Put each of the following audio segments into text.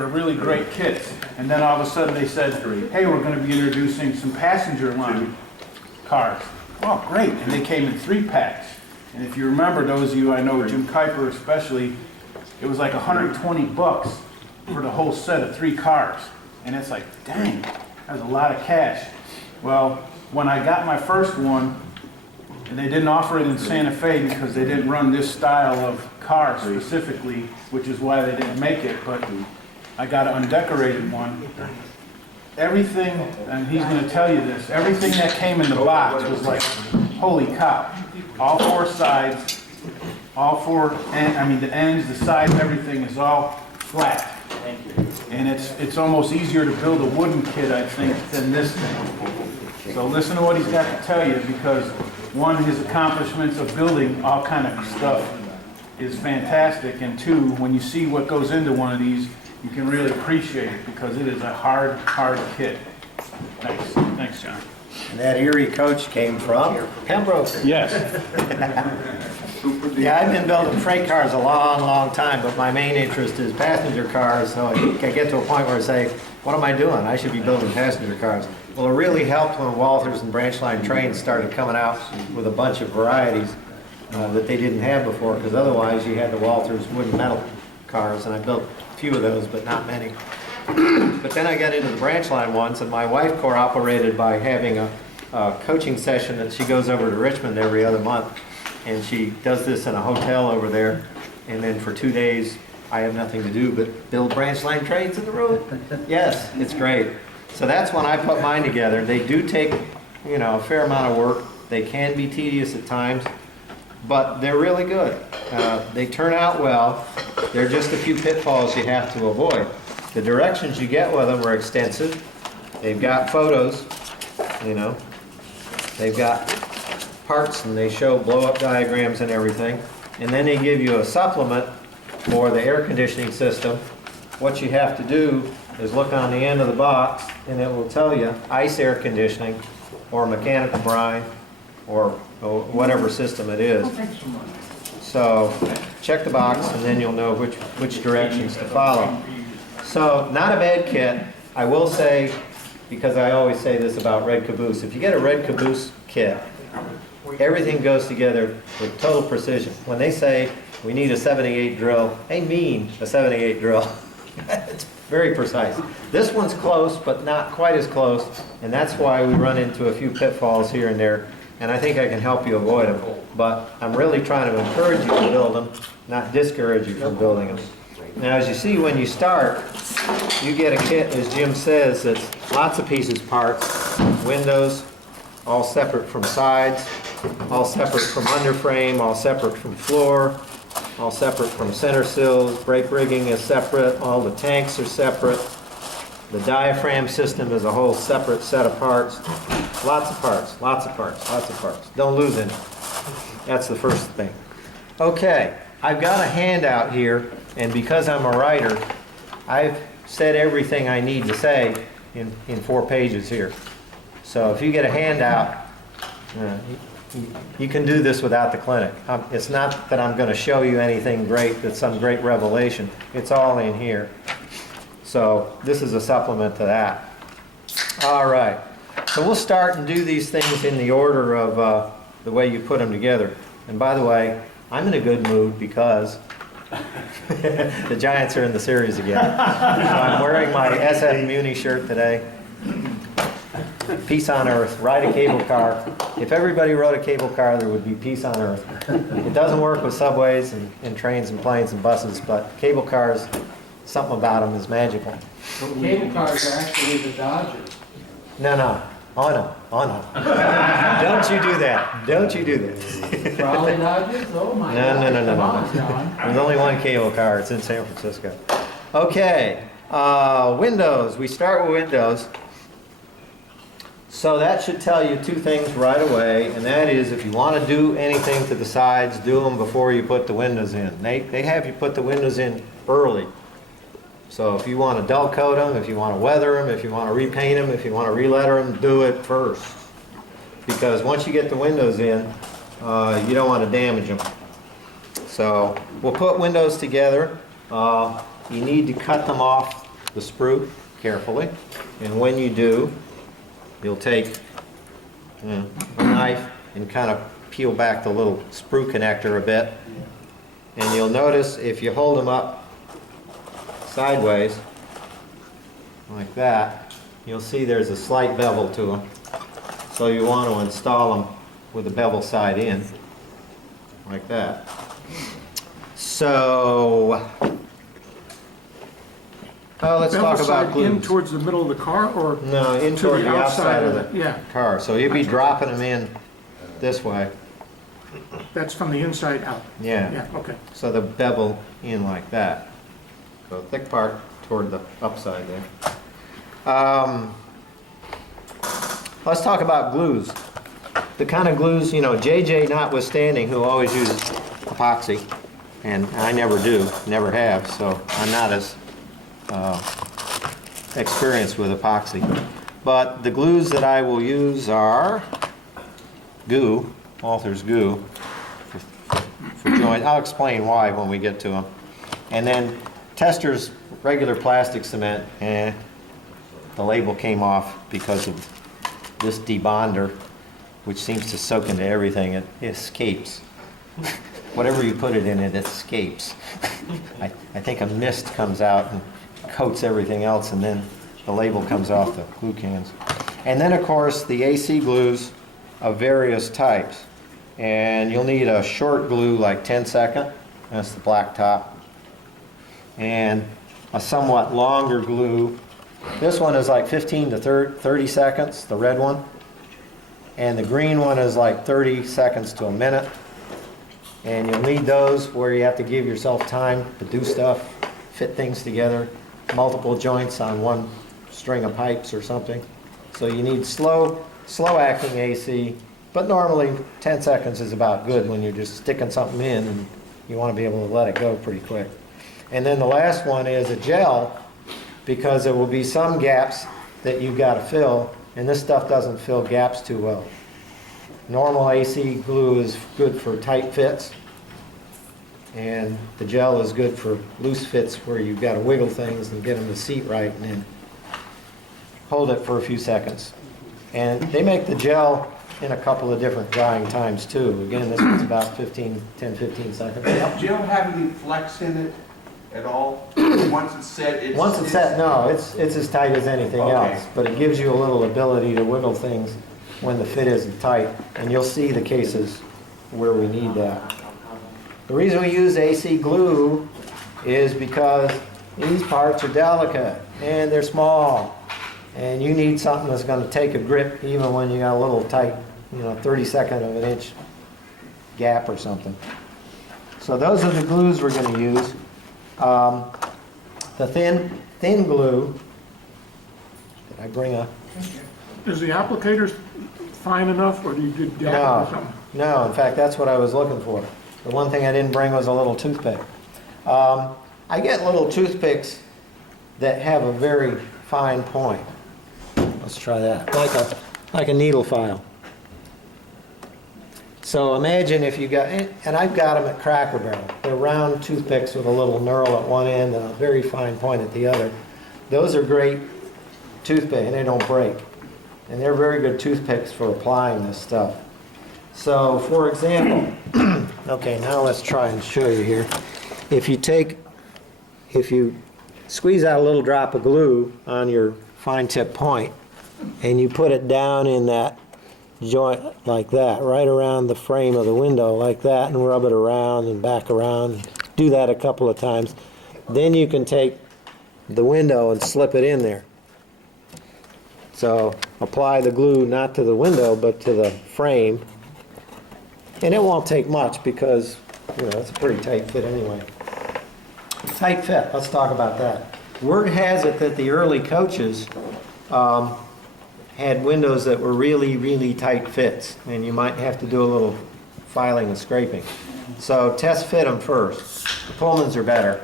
were really great kits. And then all of a sudden they said, hey, we're going to be introducing some passenger line cars. Oh, great. And they came in 3-packs. And if you remember, those of you I know, Jim Kuiper especially, it was like $120 for the whole set of 3 cars. And it's like, dang, that's a lot of cash. Well, when I got my first one, and they didn't offer it in Santa Fe because they didn't run this style of car specifically, which is why they didn't make it, but I got an undecorated one. Everything, and he's going to tell you this, everything that came in the box was like, holy cow. All 4 sides, all 4, the ends, the sides, everything is all flat. And it's almost easier to build a wooden kit, I think, than this thing. So listen to what he's got to tell you, because one, his accomplishments of building all kind of stuff is fantastic, and 2, when you see what goes into one of these, you can really appreciate it, because it is a hard kit. Thanks, John. And that Erie coach came from Pembroke. Yes. Yeah, I've been building freight cars a long time, but my main interest is passenger cars, so I get to a point where I say, what am I doing? I should be building passenger cars. Well, it really helped when Walthers and branch line trains started coming out with a bunch of varieties that they didn't have before, because otherwise you had the Walthers wood and metal cars, and I built a few of those, but not many. But then I got into the branch line ones, and my wife cooperated by having a coaching session that she goes over to Richmond every other month, and she does this in a hotel over there, and then for 2 days I have nothing to do but build branch line trains in the road. Yes, it's great. So that's when I put mine together. They do take, a fair amount of work. They can be tedious at times, but they're really good. They turn out well. There are just a few pitfalls you have to avoid. The directions you get with them are extensive. They've got photos, They've got parts, and they show blow-up diagrams and everything. And then they give you a supplement for the air conditioning system. What you have to do is look on the end of the box, and it will tell you ice air conditioning or mechanical brine or whatever system it is. So check the box, and then you'll know which directions to follow. So not a bad kit. I will say, because I always say this about red caboose, if you get a red caboose kit, everything goes together with total precision. When they say we need a 78 drill, they mean a 78 drill. It's very precise. This one's close, but not quite as close, and that's why we run into a few pitfalls here and there, and I think I can help you avoid them. But I'm really trying to encourage you to build them, not discourage you from building them. Now, as you see, when you start, you get a kit, as Jim says, that's lots of pieces, parts, windows, all separate from sides, all separate from underframe, all separate from floor, all separate from center sills. Brake rigging is separate. All the tanks are separate. The diaphragm system is a whole separate set of parts. Lots of parts, lots of parts, lots of parts. Don't lose any. That's the first thing. Okay, I've got a handout here, and because I'm a writer, I've said everything I need to say in 4 pages here. So if you get a handout, you can do this without the clinic. It's not that I'm going to show you anything great, that's some great revelation. It's all in here. So this is a supplement to that. All right. So we'll start and do these things in the order of the way you put them together. And by the way, I'm in a good mood because the Giants are in the series again. So I'm wearing my SF Muni shirt today. Peace on Earth, ride a cable car. If everybody rode a cable car, there would be peace on Earth. It doesn't work with subways and trains and planes and buses, but cable cars, something about them is magical. Cable cars are actually the Dodgers. No. Oh no. Don't you do that. Don't you do that. Raleigh Dodgers? Oh my God. No. Come on, John. There's only one cable car. It's in San Francisco. Okay. Windows. We start with windows. So that should tell you 2 things right away, and that is if you want to do anything to the sides, do them before you put the windows in. They have you put the windows in early. So if you want to dull coat them, if you want to weather them, if you want to repaint them, if you want to re-letter them, do it first. Because once you get the windows in, you don't want to damage them. So we'll put windows together. You need to cut them off the sprue carefully. And when you do, you'll take a knife and kind of peel back the little sprue connector a bit. And you'll notice if you hold them up sideways, like that, you'll see there's a slight bevel to them. So you want to install them with the bevel side in, like that. So, let's talk Bevel about side glues. in towards the middle of the car, or No, in to toward the the outside of it? the Yeah, car. So you'll be dropping them in this way. that's from the inside out. Yeah. Yeah, okay. So the bevel in like that. So thick part toward the upside there. Let's talk about glues. The kind of glues, you know, JJ notwithstanding, who always uses epoxy, and I never do, never have, so I'm not as experienced with epoxy. But the glues that I will use are goo, Walther's goo, for joint. I'll explain why when we get to them. And then Tester's regular plastic cement, the label came off because of this debonder, which seems to soak into everything. It escapes. Whatever you put it in, it escapes. I think a mist comes out and coats everything else, and then the label comes off the glue cans. And then, of course, the AC glues of various types. And you'll need a short glue, like 10-second. That's the black top. And a somewhat longer glue. This one is like 15 to 30 seconds, the red one. And the green one is like 30 seconds to a minute. And you'll need those where you have to give yourself time to do stuff, fit things together, multiple joints on one string of pipes or something. So you need slow acting AC, but normally 10 seconds is about good when you're just sticking something in and you want to be able to let it go pretty quick. And then the last one is a gel, because there will be some gaps that you've got to fill, and this stuff doesn't fill gaps too well. Normal AC glue is good for tight fits, and the gel is good for loose fits where you've got to wiggle things and get them to seat right and then hold it for a few seconds. And they make the gel in a couple of different drying times too. Again, this one's about 10, 15 seconds. Do you have any flex in it at all? Once it's set, it's... Once it's set, no, it's as tight as anything Okay. else, but it gives you a little ability to wiggle things when the fit isn't tight, and you'll see the cases where we need that. The reason we use AC glue is because these parts are delicate, and they're small, and you need something that's going to take a grip even when you got a little tight, 32nd of an inch gap or something. So those are the glues we're going to use. The thin glue, did I bring a... Is the applicator fine enough, or do you do delicate or something? No, in fact, that's what I was looking for. The one thing I didn't bring was a little toothpick. I get little toothpicks that have a very fine point. Let's try that, like a needle file. So imagine if you got, and I've got them at Cracker Barrel. They're round toothpicks with a little knurl at one end and a very fine point at the other. Those are great toothpicks, and they don't break. And they're very good toothpicks for applying this stuff. So, for example, okay, now let's try and show you here. If you squeeze out a little drop of glue on your fine tip point, and you put it down in that joint like that, right around the frame of the window like that, and rub it around and back around, do that a couple of times, then you can take the window and slip it in there. So apply the glue not to the window but to the frame, and it won't take much because it's a pretty tight fit anyway. Tight fit, let's talk about that. Word has it that the early coaches had windows that were really, really tight fits, and you might have to do a little filing and scraping. So test fit them first. The Pullmans are better.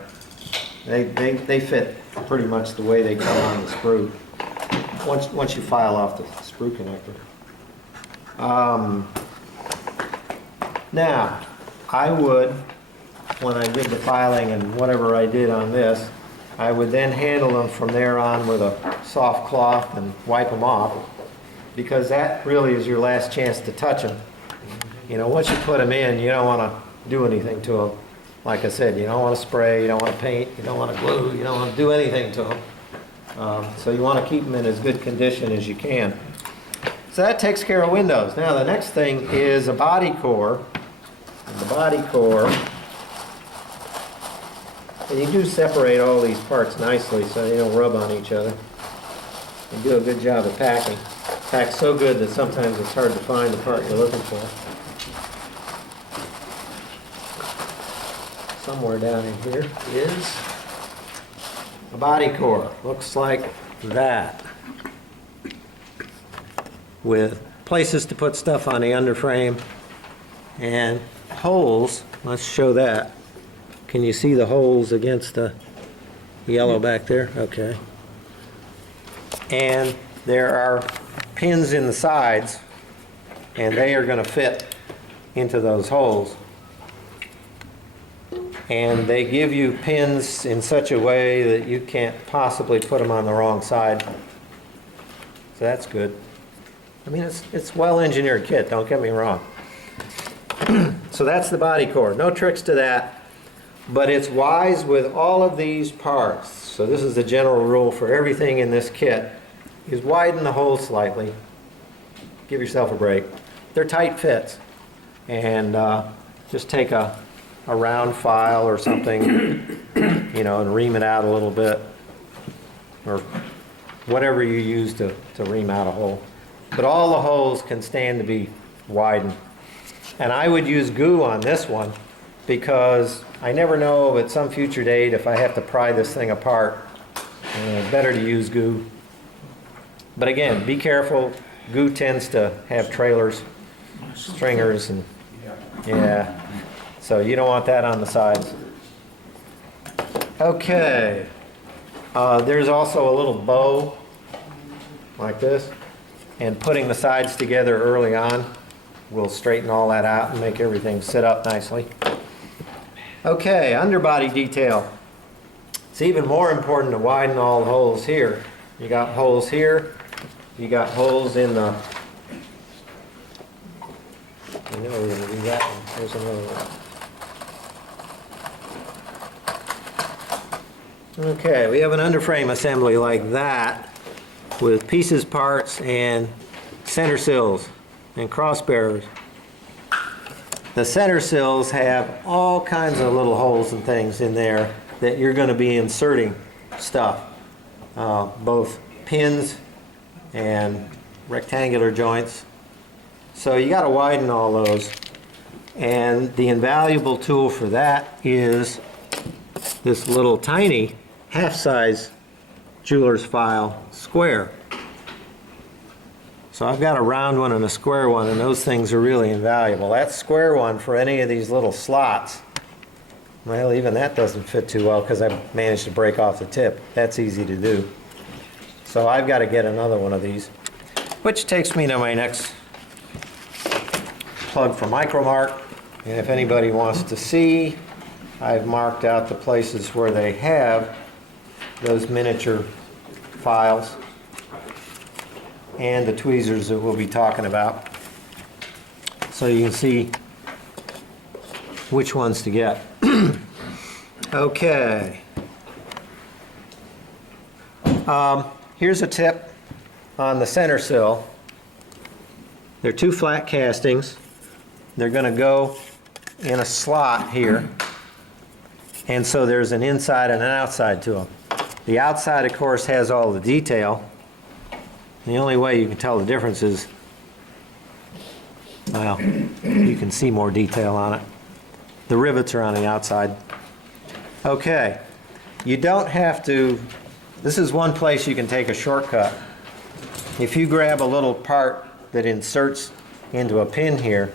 They fit pretty much the way they come on the sprue once you file off the sprue connector. Now, I would, when I did the filing and whatever I did on this, I would then handle them from there on with a soft cloth and wipe them off, because that really is your last chance to touch them. You know, once you put them in, you don't want to do anything to them. Like I said, you don't want to spray, you don't want to paint, you don't want to glue, you don't want to do anything to them. So you want to keep them in as good condition as you can. So that takes care of windows. Now the next thing is a body core. And the body core, and you do separate all these parts nicely so they don't rub on each other. You do a good job of packing. Packs so good that sometimes it's hard to find the part you're looking for. Somewhere down in here is a body core. Looks like that. With places to put stuff on the underframe and holes. Let's show that. Can you see the holes against the yellow back there? Okay. And there are pins in the sides, and they are going to fit into those holes. And they give you pins in such a way that you can't possibly put them on the wrong side. So that's good. I mean, it's well-engineered kit, don't get me wrong. So that's the body core. No tricks to that, but it's wise with all of these parts. So this is the general rule for everything in this kit, is widen the hole slightly. Give yourself a break. They're tight fits. And just take a round file or something, you know, and ream it out a little bit, or whatever you use to ream out a hole. But all the holes can stand to be widened. And I would use glue on this one, because I never know at some future date if I have to pry this thing apart. Better to use glue. But again, be careful. Glue tends to have trailers, stringers, and yeah. So you don't want that on the sides. Okay. There's also a little bow like this, and putting the sides together early on will straighten all that out and make everything sit up nicely. Okay, underbody detail. It's even more important to widen all the holes here. You got holes here, you got holes in the, I know we're going to do that one. There's another one. Okay, we have an underframe assembly like that with pieces, parts, and center sills and cross bearers. The center sills have all kinds of little holes and things in there that you're going to be inserting stuff. Both pins and rectangular joints. So you got to widen all those. And the invaluable tool for that is this little tiny half-size jeweler's file square. So I've got a round one and a square one, and those things are really invaluable. That square one for any of these little slots, well, even that doesn't fit too well because I managed to break off the tip. That's easy to do. So I've got to get another one of these, which takes me to my next plug for Micromark. And if anybody wants to see, I've marked out the places where they have those miniature files and the tweezers that we'll be talking about, so you can see which ones to get. Okay. Here's a tip on the center sill. They're two flat castings. They're going to go in a slot here, and so there's an inside and an outside to them. The outside, of course, has all the detail. The only way you can tell the difference is, well, you can see more detail on it. The rivets are on the outside. Okay, you don't have to, this is one place you can take a shortcut. If you grab a little part that inserts into a pin here,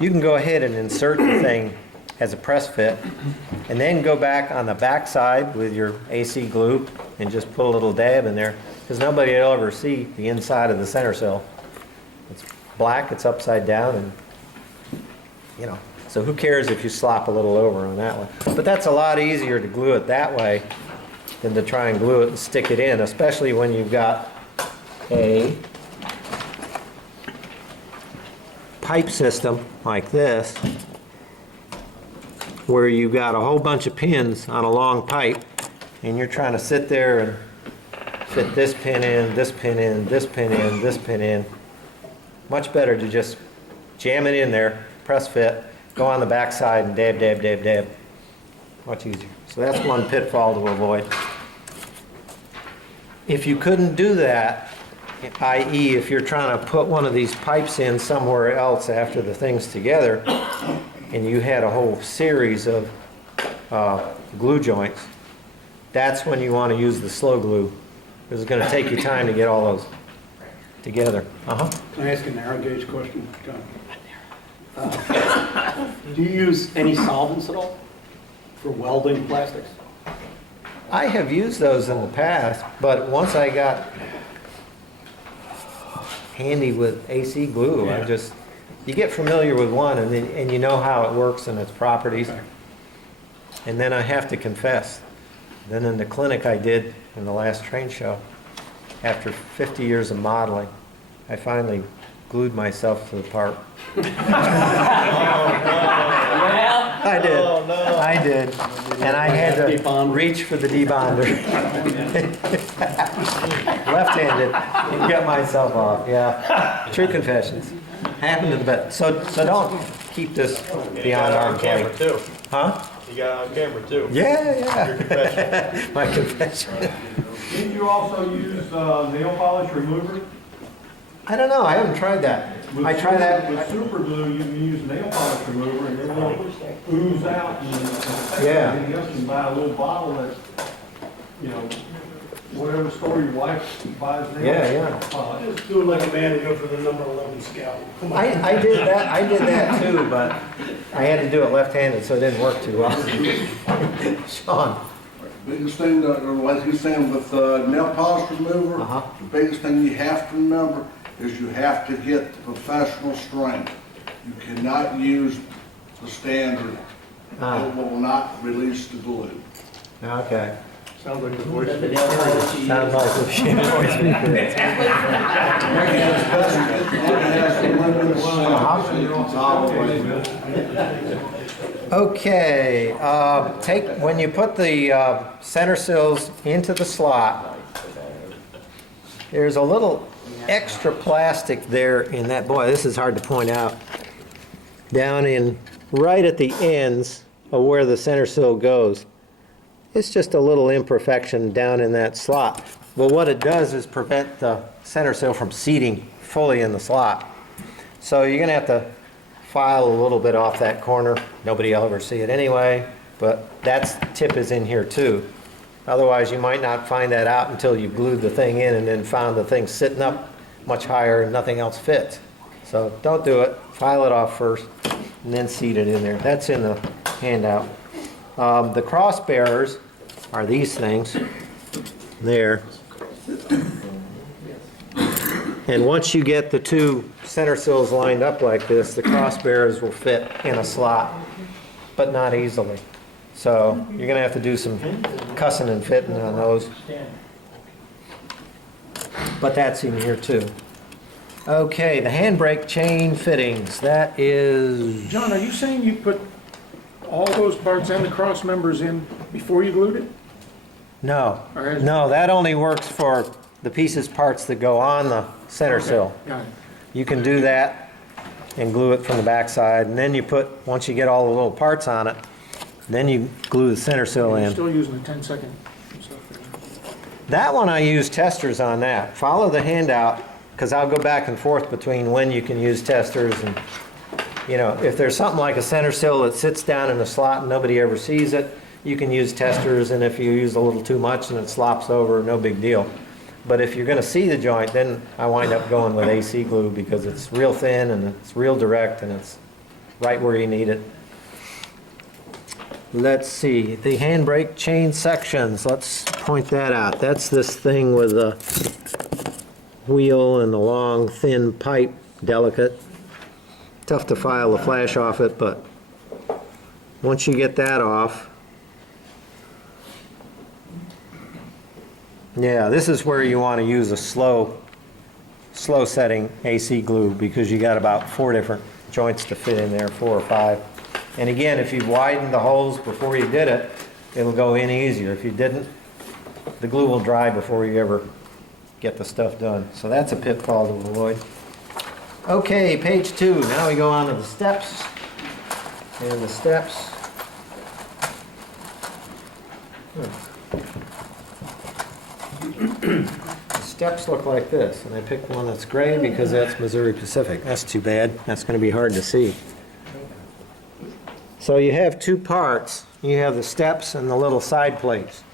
you can go ahead and insert the thing as a press fit, and then go back on the back side with your AC glue and just put a little dab in there, because nobody will ever see the inside of the center sill. It's black, it's upside down, and you know, so who cares if you slop a little over on that one. But that's a lot easier to glue it that way than to try and glue it and stick it in, especially when you've got a pipe system like this, where you've got a whole bunch of pins on a long pipe, and you're trying to sit there and fit this pin in, this pin in, this pin in, this pin in. Much better to just jam it in there, press fit, go on the back side and dab, dab, dab, dab. Much easier. So that's one pitfall to avoid. If you couldn't do that, i.e. if you're trying to put one of these pipes in somewhere else after the thing's together, and you had a whole series of glue joints, that's when you want to use the slow glue. Because it's going to take you time to get all those together. Can I ask a narrow gauge question, John? Do you use any solvents at all for welding plastics? I have used those in the past, but once I got handy with AC glue, you get familiar with one and you know how it works and its properties. And then I have to confess, then in the clinic I did in the last train show, after 50 years of modeling, I finally glued myself to the part. I did. Oh, no. I did. And I had to Debonder. reach for the debonder. Left-handed, and get myself off, yeah. True confessions. Happened to the best. So don't keep this beyond arm's length. Too. Huh? You got it on camera too. Yeah. Your confession. My confession. Didn't you also use nail polish remover? I don't know, I haven't tried that. I tried that. With super glue, you can use nail polish remover and it will ooze out and Yeah. anything else. You can buy a little bottle that, whatever store your wife buys nail Yeah. polish. Just do it like a man and go for the number 11 scale. Come on. I did that too, but I had to do it left-handed, so it didn't work too well. Sean? Biggest thing, like you're saying with nail polish remover, the biggest thing you have to remember is you have to get the professional strength. You cannot use the standard. It will not release the glue. Okay. Sounds like the voice. Sounds like the voice speaker. Okay, when you put the center sills into the slot, there's a little extra plastic there in that, boy, this is hard to point out, down in right at the ends of where the center sill goes. It's just a little imperfection down in that slot. Well, what it does is prevent the center sill from seating fully in the slot. So you're going to have to file a little bit off that corner. Nobody will ever see it anyway, but that tip is in here too. Otherwise, you might not find that out until you glued the thing in and then found the thing sitting up much higher and nothing else fits. So don't do it. File it off first and then seat it in there. That's in the handout. The cross bearers are these things there. And once you get the two center sills lined up like this, the cross bearers will fit in a slot, but not easily. So you're going to have to do some cussing and fitting on those. But that's in here too. Okay, the handbrake chain fittings. That is... John, are you saying you put all those parts and the cross members in before you glued it? No. Or has- No, that only works for the pieces, parts that go on the center sill. Got it. You can do that and glue it from the backside, and then you put, once you get all the little parts on it, then you glue the center sill You're in. still using the 10-second stuff. That one I use testers on that. Follow the handout, because I'll go back and forth between when you can use testers and, if there's something like a center sill that sits down in a slot and nobody ever sees it, you can use testers, and if you use a little too much and it slops over, no big deal. But if you're going to see the joint, then I wind up going with AC glue because it's real thin and it's real direct and it's right where you need it. Let's see, the handbrake chain sections, let's point that out. That's this thing with the wheel and the long, thin pipe, delicate. Tough to file the flash off it, but once you get that off, Yeah, this is where you want to use a slow setting AC glue because you got about 4 different joints to fit in there, 4 or 5. And again, if you widened the holes before you did it, it'll go in easier. If you didn't, the glue will dry before you ever get the stuff done. So that's a pitfall to avoid. Okay, page 2. Now we go on to the steps. And the steps. The steps look like this, and I picked one that's gray because that's Missouri Pacific. That's too bad. That's going to be hard to see. So you have 2 parts. You have the steps and the little side plates.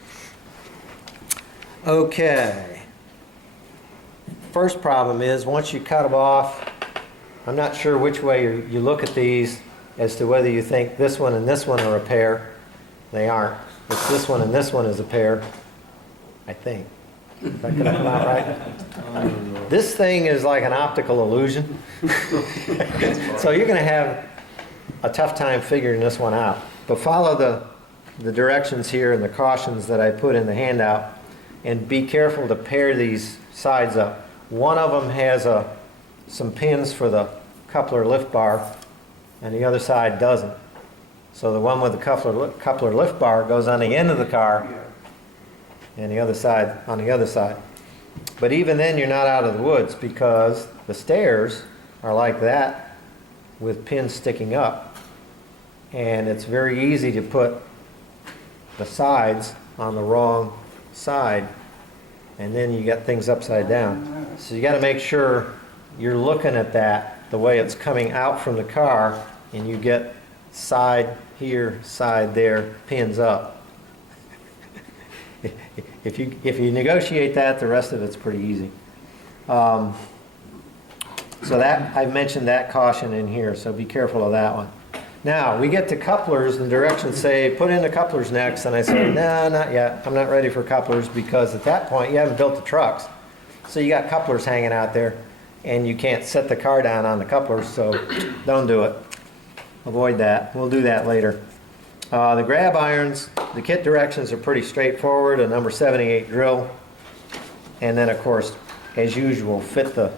Okay. First problem is once you cut them off, I'm not sure which way you look at these as to whether you think this one and this one are a pair. They aren't. It's this one and this one is a pair, I think. If I could come out right. This thing is like an optical illusion. So you're going to have a tough time figuring this one out. But follow the directions here and the cautions that I put in the handout, and be careful to pair these sides up. One of them has some pins for the coupler lift bar, and the other side doesn't. So the one with the coupler lift bar goes on the end of the car, and the other side on the other side. But even then, you're not out of the woods because the stairs are like that with pins sticking up, and it's very easy to put the sides on the wrong side, and then you get things upside down. So you got to make sure you're looking at that the way it's coming out from the car, and you get side here, side there, pins up. If you negotiate that, the rest of it's pretty easy. So that I've mentioned that caution in here, so be careful of that one. Now we get to couplers, and directions say put in the couplers next, and I say no, not yet. I'm not ready for couplers because at that point you haven't built the trucks, so you got couplers hanging out there, and you can't set the car down on the couplers, so don't do it. Avoid that. We'll do that later. The grab irons, the kit directions are pretty straightforward. A number 78 drill, and then of course, as usual, fit the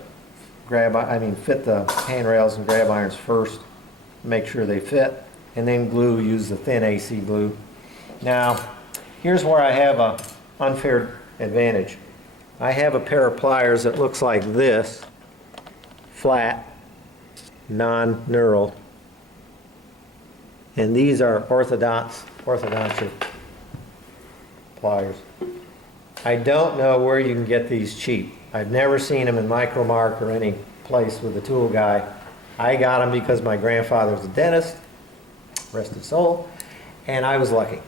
handrails and grab irons first. Make sure they fit, and then glue. Use the thin AC glue. Now, here's where I have a unfair advantage. I have a pair of pliers that looks like this, flat, non-knurled. And these are orthodontic pliers. I don't know where you can get these cheap. I've never seen them in Micromark or any place with a tool guy. I got them because my grandfather was a dentist, rest his soul, and I was lucky.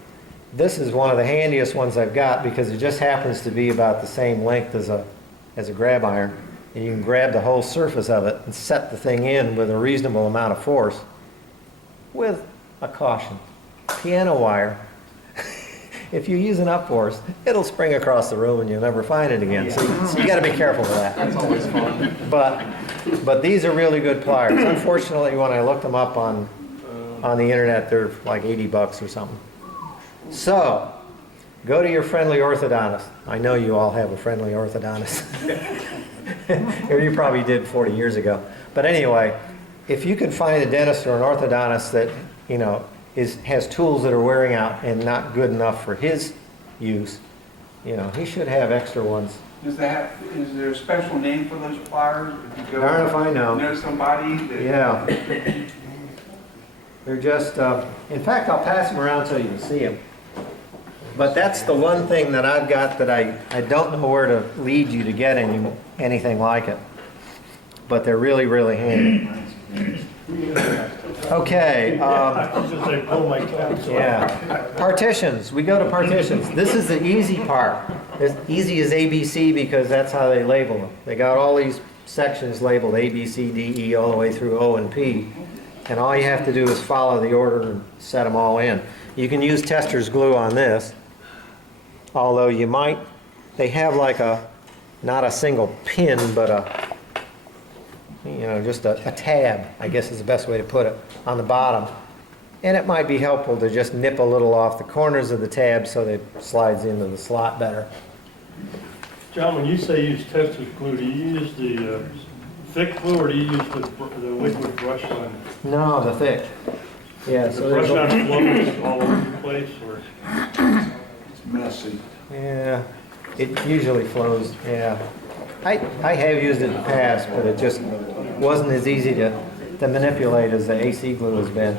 This is one of the handiest ones I've got because it just happens to be about the same length as a grab iron, and you can grab the whole surface of it and set the thing in with a reasonable amount of force with a caution. Piano wire, if you use enough force, it'll spring across the room and you'll never find it again. So you got to be careful with that. That's always fun. But these are really good pliers. Unfortunately, when I looked them up on the internet, they're like $80 or something. So, go to your friendly orthodontist. I know you all have a friendly orthodontist. Or you probably did 40 years ago. But anyway, if you can find a dentist or an orthodontist that has tools that are wearing out and not good enough for his use, he should have extra ones. Is there a special name for those pliers? If you go, Darn if I know. Somebody that... Yeah. They're just, in fact, I'll pass them around so you can see them. But that's the one thing that I've got that I don't know where to lead you to get anything like it. But they're really, really handy. Okay. Yeah. Partitions. We go to partitions. This is the easy part. As easy as ABC because that's how they label them. They got all these sections labeled A, B, C, D, E, all the way through O and P. And all you have to do is follow the order and set them all in. You can use tester's glue on this. Although they have like not a single pin, but just a tab, I guess is the best way to put it, on the bottom. And it might be helpful to just nip a little off the corners of the tab so that it slides into the slot better. John, when you say use Texas glue, do you use the thick glue or do you use the liquid brush line? No, the thick. Yeah, The so brush there's, line flows all over the place, or? It's messy. yeah, it usually flows, yeah. I have used it in the past, but it just wasn't as easy to manipulate as the AC glue has been.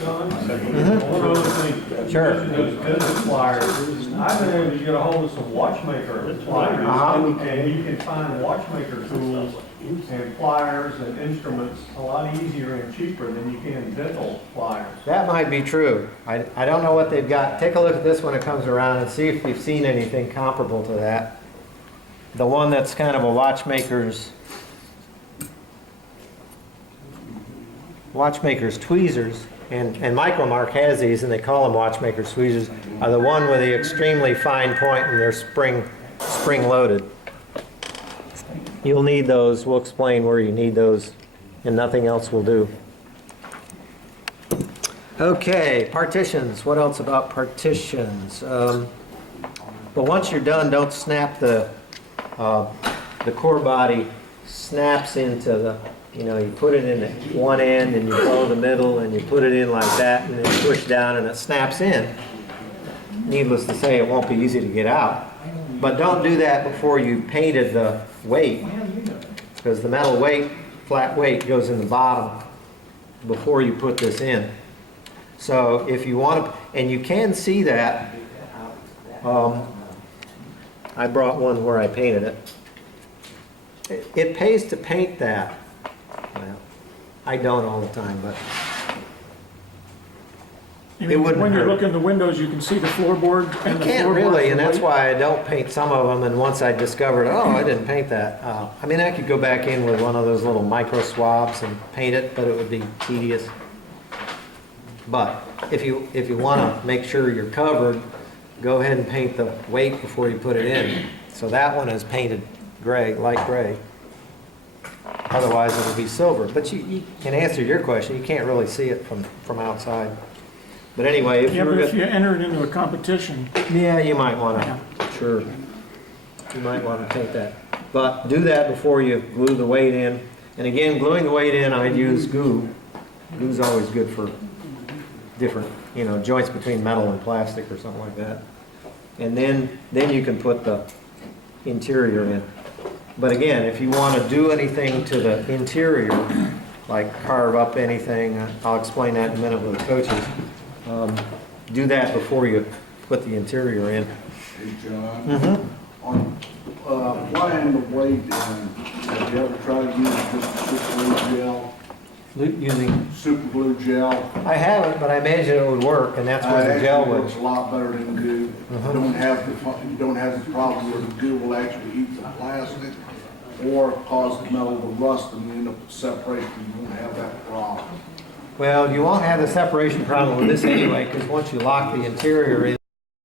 John, one other thing. Sure. Those business pliers, I've been able to get a hold of some watchmaker pliers. Uh-huh. And you can find watchmaker tools and pliers and instruments a lot easier and cheaper than you can dental pliers. That might be true. I don't know what they've got. Take a look at this when it comes around and see if you've seen anything comparable to that. The one that's kind of a watchmaker's tweezers, and Micromark has these, and they call them watchmaker's tweezers, are the one with the extremely fine point and they're spring loaded. You'll need those. We'll explain where you need those, and nothing else will do. Okay, partitions. What else about partitions? But once you're done, don't snap the core body snaps into the, you put it in at one end and you go the middle and you put it in like that and then push down and it snaps in. Needless to say, it won't be easy to get out. But don't do that before you painted the weight, because the metal weight, flat weight, goes in the bottom before you put this in. So if you want to, and you can see that, I brought one where I painted it. It pays to paint that. Well, I don't all the time, but You it mean, wouldn't when you're hurt. looking in the windows, you can see the floorboard and the Can't floorboard really, and that's weight? why I don't paint some of them, and once I discovered, oh, I didn't paint that. I mean, I could go back in with one of those little micro swabs and paint it, but it would be tedious. But if you want to make sure you're covered, go ahead and paint the weight before you put it in. So that one is painted gray, light gray. Otherwise, it'll be silver. But you can answer your question. You can't really see it from outside. But anyway, if Yeah, you but were if you enter it into a competition, yeah, you might want to, sure. You might want to take that. But do that before you glue the weight in. And again, gluing the weight in, I'd use glue. Glue's always good for different, joints between metal and plastic or something like that. And then you can put the interior in. But again, if you want to do anything to the interior, like carve up anything, I'll explain that in a minute with the coaches. Do that before you put the interior in. Hey, John. Mm-hmm. On applying the weight in, have you ever tried to use just super glue gel? Using, Super glue gel? I haven't, but I imagine it would work, and that's where the gel Actually would. works a lot better than goo. You don't have the problem where the goo will actually eat the plastic or cause the metal to rust and you end up with separation. You won't have that problem. Well, you won't have the separation problem with this anyway, because once you lock the interior in,